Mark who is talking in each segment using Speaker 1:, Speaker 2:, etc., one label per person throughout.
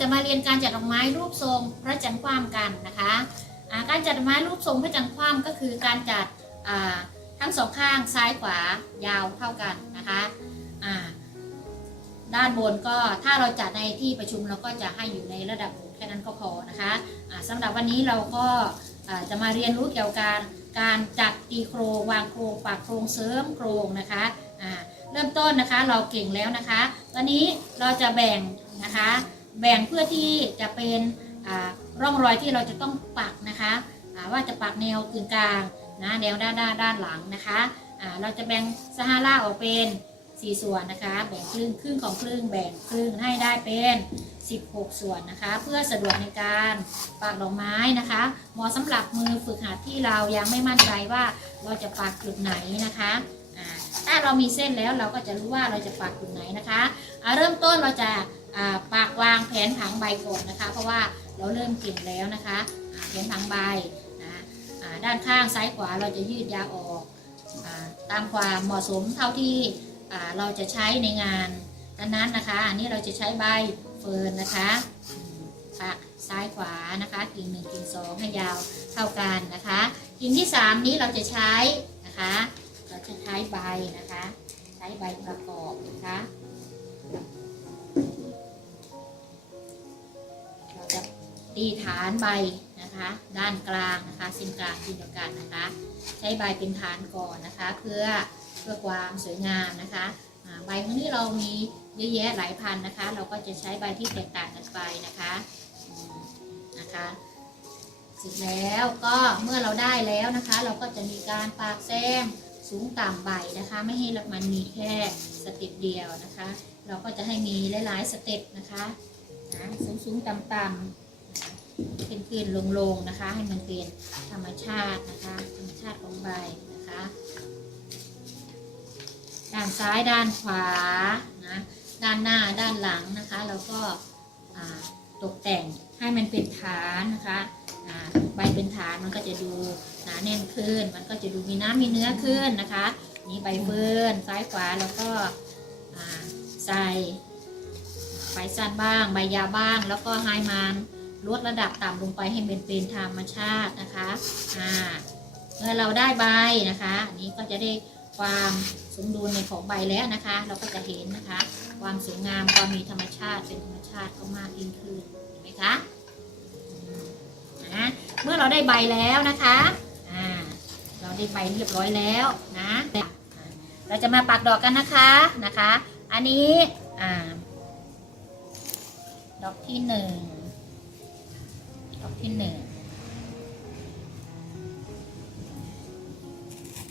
Speaker 1: จะมาเรียนการจัดดอกไม้รูปทรงพระจันทร์คว่ำกันนะคะอ่าการจัดดอกไม้รูปทรงพระจันทร์คว่ำก็คือการจัดทั้งสองข้างซ้ายขวายาวเท่ากันนะคะด้านบนก็ถ้าเราจัดในที่ประชุมเราก็จะให้อยู่ในระดับแค่นั้นก็พอนะคะอ่าสำหรับวันนี้เราก็จะมาเรียนรู้เกี่ยวกับการการจัดตีโครงวางโครงปากโครงเสริมโครงนะคะอ่าเริ่มต้นนะคะเราเก่งแล้วนะคะ ตอนนี้เราจะแบ่งนะคะ แบ่งเพื่อที่จะเป็นร่องรอยที่เราจะต้องปักนะคะว่าจะปักแนวกึ่งกลางนะแนวด้านด้านด้านหลังนะคะเราจะแบ่งซาฮาราออกเป็น4ส่วนนะคะ แบ่งครึ่งครึ่งของครึ่งแบ่งครึ่งให้ได้เป็น 16 ส่วนนะคะ เพื่อสะดวกในการปักดอกไม้นะคะเหมาะสำหรับมือฝึกหัดที่เรายังไม่มั่นใจว่าเราจะปักจุดไหนนะคะถ้าเรามีเส้นแล้วเราก็จะรู้ว่าเราจะปักจุดไหนนะคะเริ่มต้นเราจะ ปากวางแผนผังใบก่อนนะคะ เพราะว่าเราเริ่มเก่งแล้วนะคะแผนผังใบนะด้านข้างซ้ายขวาเราจะยืดยาวออกอตามความเหมาะสมเท่าที่เราจะใช้ในงานนั้นๆนะคะ อันนี้เราจะใช้ใบเฟิร์นนะคะปากซ้ายขวานะคะกิ่งหนึ่งกิ่งสองให้ยาวเท่ากันนะคะกิ่งที่สามนี้เราจะใช้นะคะ เราจะใช้ใบนะคะ ใช้ใบประกอบนะคะ ตีฐานใบนะคะ ด้านกลางนะคะเส้นกลางที่เดียวกันนะคะ ใช้ใบเป็นฐานก่อนนะคะ เพื่อเพื่อความสวยงามนะคะใบพวกนี้เรามีเยอะแยะหลายพันนะคะ เราก็จะใช้ใบที่แตกต่างกันไปนะคะนะคะเสร็จแล้วก็เมื่อเราได้แล้วนะคะ เราก็จะมีการปากแซมสูงต่ำใบนะคะ ไม่ให้มันมีแค่สเต็ปเดียวนะคะ เราก็จะให้มีหลายๆสเต็ปนะคะนะสูงสูงต่ำต่ำ ขึ้นขึ้นลงลงนะคะ ให้มันเป็นธรรมชาตินะคะ ธรรมชาติของใบนะคะ ด้านซ้ายด้านขวานะด้านหน้าด้านหลังนะคะแล้วก็ตกแต่งให้มันเป็นฐานนะคะใบเป็นฐานมันก็จะดูหนาแน่นขึ้น มันก็จะดูมีน้ำมีเนื้อขึ้นนะคะ นี่ใบเบิร์นซ้ายขวาแล้วก็ใส่ใบสั้นบ้าง ใบยาวบ้างแล้วก็ให้มัน ลดระดับต่ำลงไปให้เป็นเป็นธรรมชาตินะคะอ่าเมื่อเราได้ใบนะคะอันนี้ก็จะได้ความสมดุลในของใบแล้วนะคะ เราก็จะเห็นนะคะ ความสวยงามความมีธรรมชาติเป็นธรรมชาติก็มากยิ่งขึ้นเห็นไหมคะนะเมื่อเราได้ใบแล้วนะคะอ่าเราได้ใบเรียบร้อยแล้วนะเราจะมาปักดอกกันนะคะนะคะ อันนี้อ่าดอกที่หนึ่ง ดอกที่หนึ่ง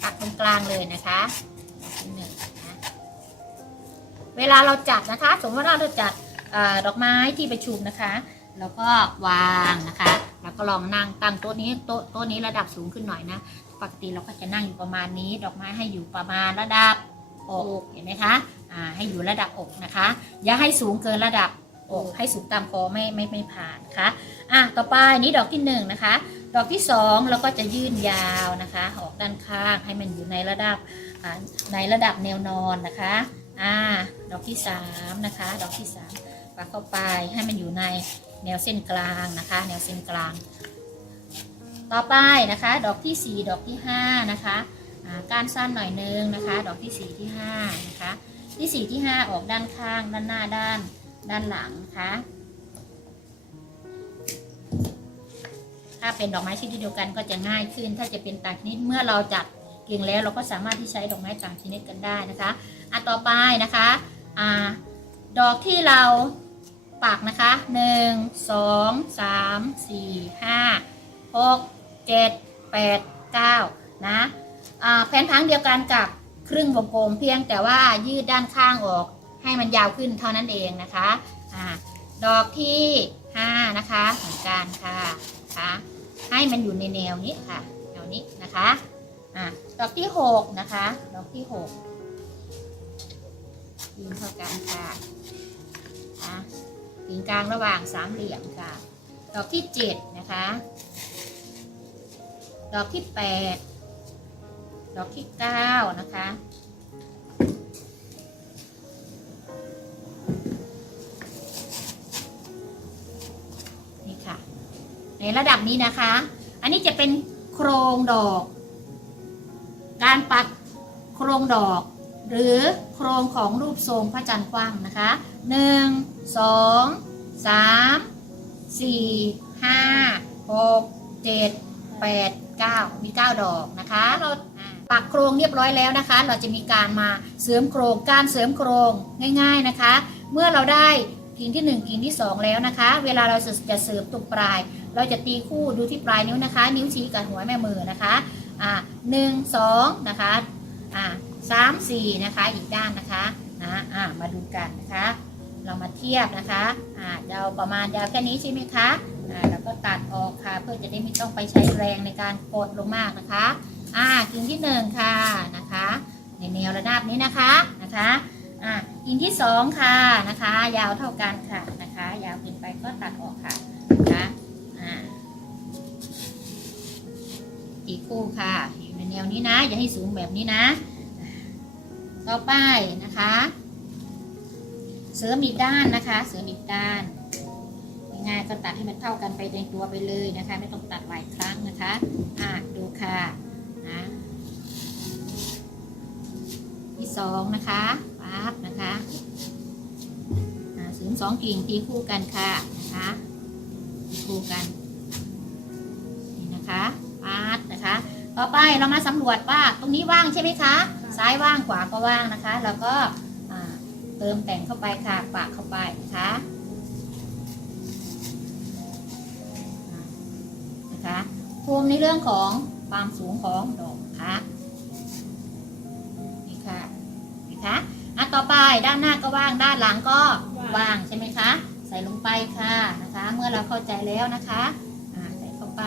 Speaker 1: ปักตรงกลางเลยนะคะดอกที่หนึ่งนะเวลาเราจัดนะคะ สมมติว่าเราจัดอดอกไม้ที่ประชุมนะคะ แล้วก็วางนะคะ แล้วก็ลองนั่งตั้งโต๊ะนี้โต๊ะโต๊ะนี้ระดับสูงขึ้นหน่อยนะปกติเราก็จะนั่งอยู่ประมาณนี้ ดอกไม้ให้อยู่ประมาณระดับอกเห็นไหมคะอ่าให้อยู่ระดับอกนะคะ อย่าให้สูงเกินระดับ อกให้สูงตามคอไม่ไม่ไม่ผ่านนะคะอะต่อไปนี้ดอกที่หนึ่งนะคะ ดอกที่สองเราก็จะยื่นยาวนะคะออกด้านข้างให้มันอยู่ในระดับในระดับแนวนอนนะคะอ่าดอกที่สามนะคะ ดอกที่สามปักเข้าไปให้มันอยู่ในแนวเส้นกลางนะคะ แนวเส้นกลาง ต่อไปนะคะ ดอกที่สี่ดอกที่ห้านะคะก้านสั้นหน่อยนึงนะคะ ดอกที่สี่ที่ห้านะคะที่สี่ที่ห้าออกด้านข้างด้านหน้าด้าน ด้านหลังนะคะถ้าเป็นดอกไม้ชนิดเดียวกันก็จะง่ายขึ้น ถ้าจะเป็นต่างชนิดเมื่อเราจัดเก่งแล้วเราก็สามารถที่ใช้ดอกไม้ต่างชนิดกันได้นะคะอะต่อไปนะคะอ่าดอกที่เราปักนะคะหนึ่งสองสามสี่ห้าหกเจ็ดแปดเก้านะแผนผังเดียวกันกับครึ่งวงกลมเพียงแต่ว่ายืดด้านข้างออก ให้มันยาวขึ้นเท่านั้นเองนะคะอ่าดอกที่5นะคะเหมือนกันค่ะนะคะให้มันอยู่ในแนวนี้ค่ะแนวนี้นะคะอ่าดอกที่6นะคะ ดอกที่6ยืนเท่ากันค่ะอะถึงกลางระหว่างสามเหลี่ยมค่ะ ดอกที่7นะคะ ดอกที่ 8 ดอกที่เก้านะคะ ระดับนี้นะคะ อันนี้จะเป็นโครงดอก การปักโครงดอก หรือโครงของรูปทรงพระจันทร์กว้างนะคะหนึ่งสองสามสี่ห้าหกเจ็ดแปดเก้ามีเก้าดอกนะคะเราปักโครงเรียบร้อยแล้วนะคะ เราจะมีการมาเสริมโครงการเสริมโครงง่าย ๆนะคะ เมื่อเราได้ กิ่งที่หนึ่งกิ่งที่สองแล้วนะคะ เวลาเราจะเสริมตรงปลาย เราจะตีคู่ดูที่ปลายนิ้วนะคะ นิ้วชี้กับหัวแม่มือนะคะอ่าหนึ่งสองนะคะอ่าสามสี่นะคะอีกด้านนะคะนะอ่ามาดูกันนะคะ เรามาเทียบนะคะอ่ายาวประมาณยาวแค่นี้ใช่ไหมคะอ่าแล้วก็ตัดออกค่ะ เพื่อจะได้ไม่ต้องไปใช้แรงในการกดลงมากนะคะอ่ากิ่งที่หนึ่งค่ะนะคะในแนวระนาบนี้นะคะนะคะ กิ่งที่สองค่ะนะคะ ยาวเท่ากันค่ะนะคะ ยาวเกินไปก็ตัดออกค่ะนะคะอ่าตีคู่ค่ะ อยู่ในแนวนี้นะ อย่าให้สูงแบบนี้นะ ต่อไปนะคะ เสริมอีกด้านนะคะ เสริมอีกด้านง่ายๆก็ตัดให้มันเท่ากันไปในตัวไปเลยนะคะ ไม่ต้องตัดหลายครั้งนะคะอะดูค่ะนะที่สองนะคะ นะคะอะเสริมสองกิ่งตีคู่กันค่ะนะคะตีคู่กันนี่นะคะปั๊บนะคะ ต่อไปเรามาสำรวจว่าตรงนี้ว่างใช่ไหมคะ ซ้ายว่างขวาก็ว่างนะคะ แล้วก็อ่าเติมแต่งเข้าไปค่ะปากเข้าไปนะคะนะคะภูมิในเรื่องของความสูงของดอกนะคะ ต่อไปด้านหน้าก็ว่างด้านหลังก็ว่างใช่ไหมคะ ใส่ลงไปค่ะนะคะ เมื่อเราเข้าใจแล้วนะคะใส่เข้าไป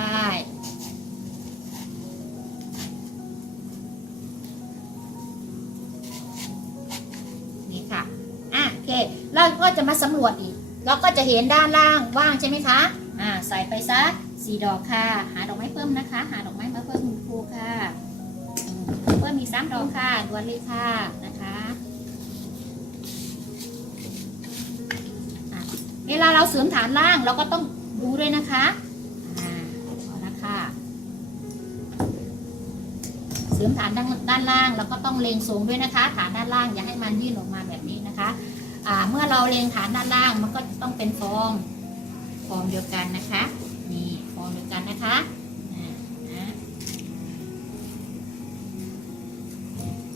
Speaker 1: นี่ค่ะอะโอเคเราก็จะมาสำรวจอีกเราก็จะเห็นด้านล่างว่างใช่ไหมคะอ่าใส่ไปซะสี่ดอกค่ะ หาดอกไม้เพิ่มนะคะ หาดอกไม้มาเพิ่มคุณครูค่ะ เพิ่มมีสามดอกค่ะดวนเลยค่ะนะคะอะ เวลาเราเสริมฐานล่างเราก็ต้องดูด้วยนะคะอ่าเอาละค่ะเสริมฐานด้านด้านล่างแล้วก็ต้องเล็งสูงด้วยนะคะ ฐานด้านล่างอย่าให้มันยื่นออกมาแบบนี้นะคะอ่าเมื่อเราเล็งฐานด้านล่างมันก็ต้องเป็นฟอร์มฟอร์มเดียวกันนะคะนี่ฟอร์มเดียวกันนะคะอ่านะ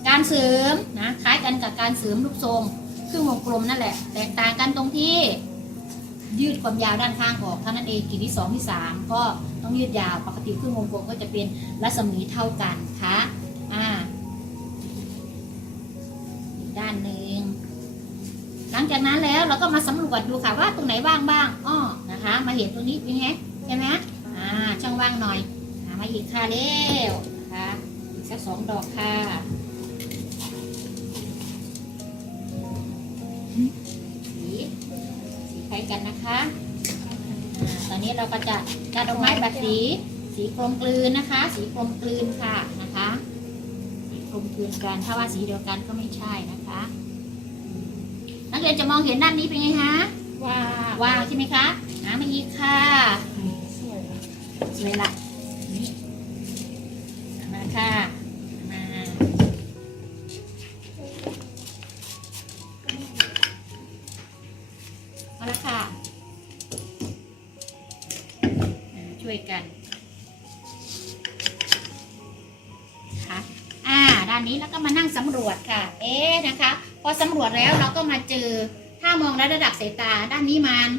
Speaker 1: การเสริมนะคล้ายกันกับการเสริมลูกทรงครึ่งวงกลมนั่นแหละ แตกต่างกันตรงที่ ยืดความยาวด้านข้างออกเท่านั้นเองกิ่งที่สองที่สามก็ต้องยืดยาวปกติครึ่งวงกลมก็จะเป็นรัศมีเท่ากันค่ะอ่าด้านหนึ่งหลังจากนั้นแล้วเราก็มาสำรวจดูค่ะว่าตรงไหนว่างบ้างอ้อนะคะ มาเห็นตรงนี้เป็นไงใช่ไหมอ่าช่องว่างหน่อยอ่ามาอีกค่ะเร็วนะคะอีกสักสองดอกค่ะ กันนะคะอ่าตอนนี้เราก็จะจัดดอกไม้แบบสี สีกลมกลืนนะคะ สีกลมกลืนค่ะนะคะ สีกลมกลืนกันถ้าว่าสีเดียวกันก็ไม่ใช่นะคะ นักเรียนจะมองเห็นด้านนี้เป็นไงคะ
Speaker 2: ว่า
Speaker 1: ว่างใช่ไหมคะหามาอีกค่ะ
Speaker 2: สวยนะ
Speaker 1: สวยละนี่มาค่ะ วยกันค่ะอ่าด้านนี้แล้วก็มานั่งสำรวจค่ะ เอ๊ะนะคะ พอสำรวจแล้วเราก็มาเจอ ถ้ามองระดับสายตาด้านนี้มัน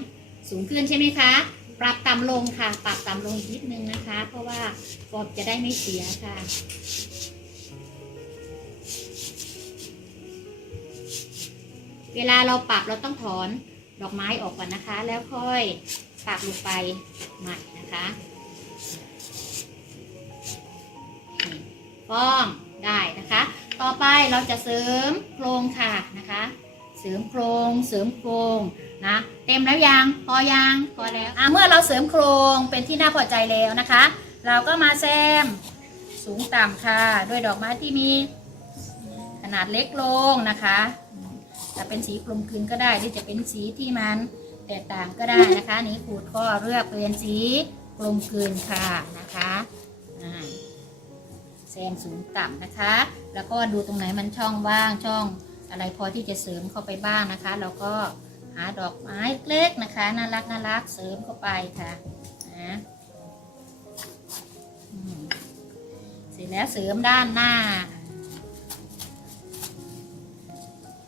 Speaker 1: สูงขึ้นใช่ไหมคะ ปรับต่ำลงค่ะ ปรับต่ำลงอีกนิดนึงนะคะ เพราะว่าฟอร์มจะได้ไม่เสียค่ะเวลาเราปรับเราต้องถอนดอกไม้ออกก่อนนะคะ แล้วค่อยปักลงไปใหม่นะคะฟ้องได้นะคะ ต่อไปเราจะเสริมโครงค่ะนะคะ เสริมโครง เสริมโครงนะ เต็มแล้วยัง พอยัง พอแล้วอะเมื่อเราเสริมโครงเป็นที่น่าพอใจแล้วนะคะ เราก็มาแซมสูงต่ำค่ะ ด้วยดอกไม้ที่มีขนาดเล็กลงนะคะจะเป็นสีกลมกลืนก็ได้หรือจะเป็นสีที่มัน แตกต่างก็ได้นะคะนี้ขูดก็เลือกเป็นสีกลมกลืนค่ะนะคะแซมสูงต่ำนะคะ แล้วก็ดูตรงไหนมันช่องว่างช่องอะไรพอที่จะเสริมเข้าไปบ้างนะคะ แล้วก็หาดอกไม้เล็กนะคะน่ารักน่ารักเสริมเข้าไปค่ะนะเสร็จแล้วเสริมด้านหน้า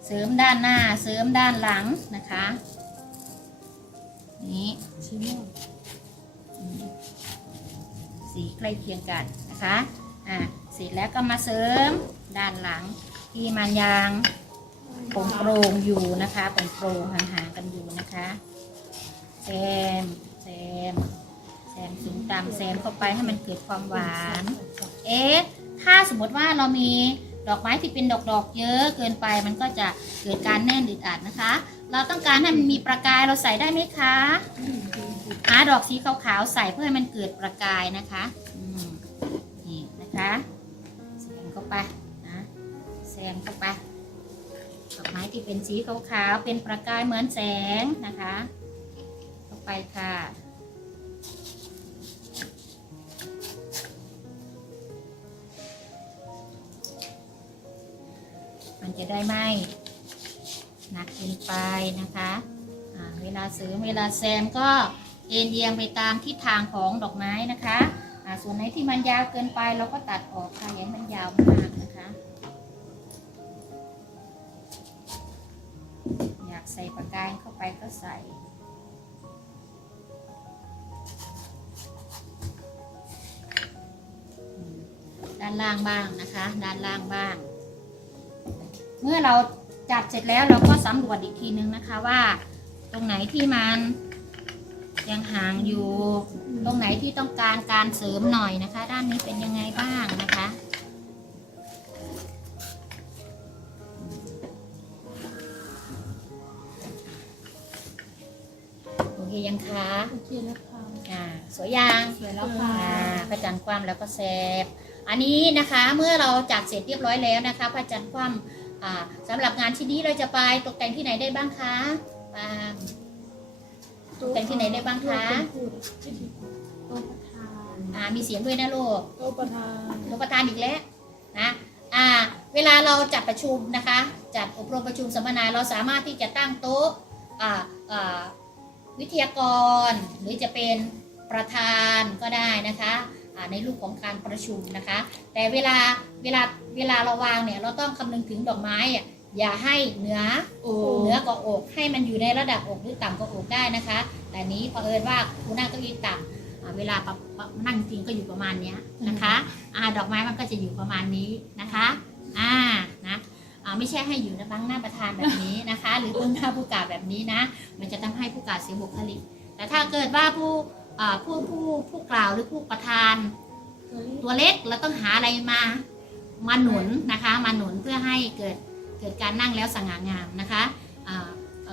Speaker 1: เสริมด้านหน้าเสริมด้านหลังนะคะ นี้
Speaker 2: สีม่วง
Speaker 1: สีใกล้เคียงกันนะคะอะเสร็จแล้วก็มาเสริมด้านหลังที่มันยังโปร่งโปร่งอยู่นะคะโปร่งโปร่งห่างๆกันอยู่นะคะแซมแซมแซมสูงต่ำแซมเข้าไปให้มันเกิดความหวานเอ๊ะถ้าสมมติว่าเรามีดอกไม้ที่เป็นดอกดอกๆเยอะเกินไปมันก็จะเกิดการแน่นอึดอัดนะคะ เราต้องการให้มันมีประกายเราใส่ได้ไหมคะหาดอกสีขาวๆใส่เพื่อให้มันเกิดประกายนะคะนี่นะคะแซมเข้าไปนะแซมเข้าไปดอกไม้ที่เป็นสีขาวๆเป็นประกายเหมือนแสงนะคะเข้าไปค่ะมันจะได้ไหม หนักเกินไปนะคะเวลาเสริมเวลาแซมก็เอ็นเอียงไปตามทิศทางของดอกไม้นะคะส่วนไหนที่มันยาวเกินไปเราก็ตัดออกค่ะอย่าให้มันยาวมากนะคะ อยากใส่ประกายเข้าไปก็ใส่ด้านล่างบ้างนะคะ ด้านล่างบ้าง เมื่อเรา จัดเสร็จแล้วเราก็สำรวจอีกทีนึงนะคะว่า ตรงไหนที่มันยังห่างอยู่ ตรงไหนที่ต้องการการเสริมหน่อยนะคะ ด้านนี้เป็นยังไงบ้างนะคะโอเคยังคะ
Speaker 2: โอเคแล้วค่ะ
Speaker 1: อ่าสวยยาง
Speaker 2: สวยแล้วค่ะ
Speaker 1: อ่าพระจันทร์คว่ำแล้วก็แซบอันนี้นะคะเมื่อเราจัดเสร็จเรียบร้อยแล้วนะคะพระจันทร์คว่ำอ่า สำหรับงานชิ้นนี้เราจะไปตกแต่งที่ไหนได้บ้างคะปาล์มแต่งที่ไหนได้บ้างคะ
Speaker 2: โต๊ะประธาน
Speaker 1: อ่ามีเสียงด้วยนะลูก
Speaker 2: โต๊ะประธาน
Speaker 1: รับประทานอีกแล้วนะอ่าเวลาเราจัดประชุมนะคะ จัดอบรมประชุมสัมมนาเราสามารถที่จะตั้งโต๊ะอ่าอ่าวิทยากร หรือจะเป็นประธานก็ได้นะคะอ่า ในรูปของการประชุมนะคะ แต่เวลาเวลาเวลาเราวางเนี่ยเราต้องคำนึงถึงดอกไม้อะอย่าให้เหนือ
Speaker 2: โอ้
Speaker 1: เหนือกว่าอกให้มันอยู่ในระดับอกหรือต่ำกว่าอกได้นะคะ แต่นี้เผอิญว่าคุณนั่งเก้าอี้ต่ำอ่าเวลาปะปะนั่งจริงก็อยู่ประมาณเนี้ยนะคะอ่าดอกไม้มันก็จะอยู่ประมาณนี้นะคะอ่านะอ่าไม่ใช่ให้อยู่ในบังหน้าประธานแบบนี้นะคะ หรือบังหน้าผู้กล่าวแบบนี้นะ มันจะทำให้ผู้กล่าวเสียบุคลิกแต่ถ้าเกิดว่าผู้อ่า ผู้ผู้ผู้กล่าวหรือผู้ประธาน ตัวเล็กเราต้องหาอะไรมามาหนุนนะคะ มาหนุนเพื่อให้เกิดเกิดการนั่งแล้วสง่างามนะคะอ่า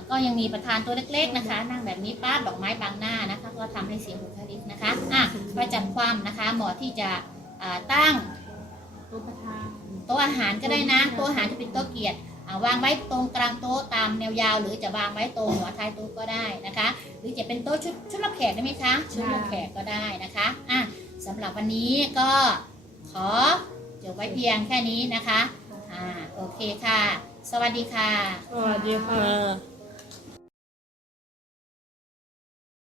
Speaker 1: ก็ยังมีประธานตัวเล็ก ๆนะคะ นั่งแบบนี้ป้าดดอกไม้บังหน้านะคะ ก็ทำให้เสียบุคลิกนะคะอะประจันความนะคะเหมาะที่จะอ่าตั้ง
Speaker 2: โต๊ะประธาน
Speaker 1: โต๊ะอาหารก็ได้นะโต๊ะอาหารจะเป็นโต๊ะเกียรติอ่า วางไว้ตรงกลางโต๊ะตามแนวยาว หรือจะวางไว้ตรงหัวท้ายโต๊ะก็ได้นะคะ หรือจะเป็นโต๊ะชุดชุดรับแขกได้ไหมคะชุดรับแขกก็ได้นะคะอะสำหรับวันนี้ก็ขอจบไว้เพียงแค่นี้นะคะอ่าโอเคค่ะ สวัสดีค่ะ
Speaker 2: สวัสดีค่ะ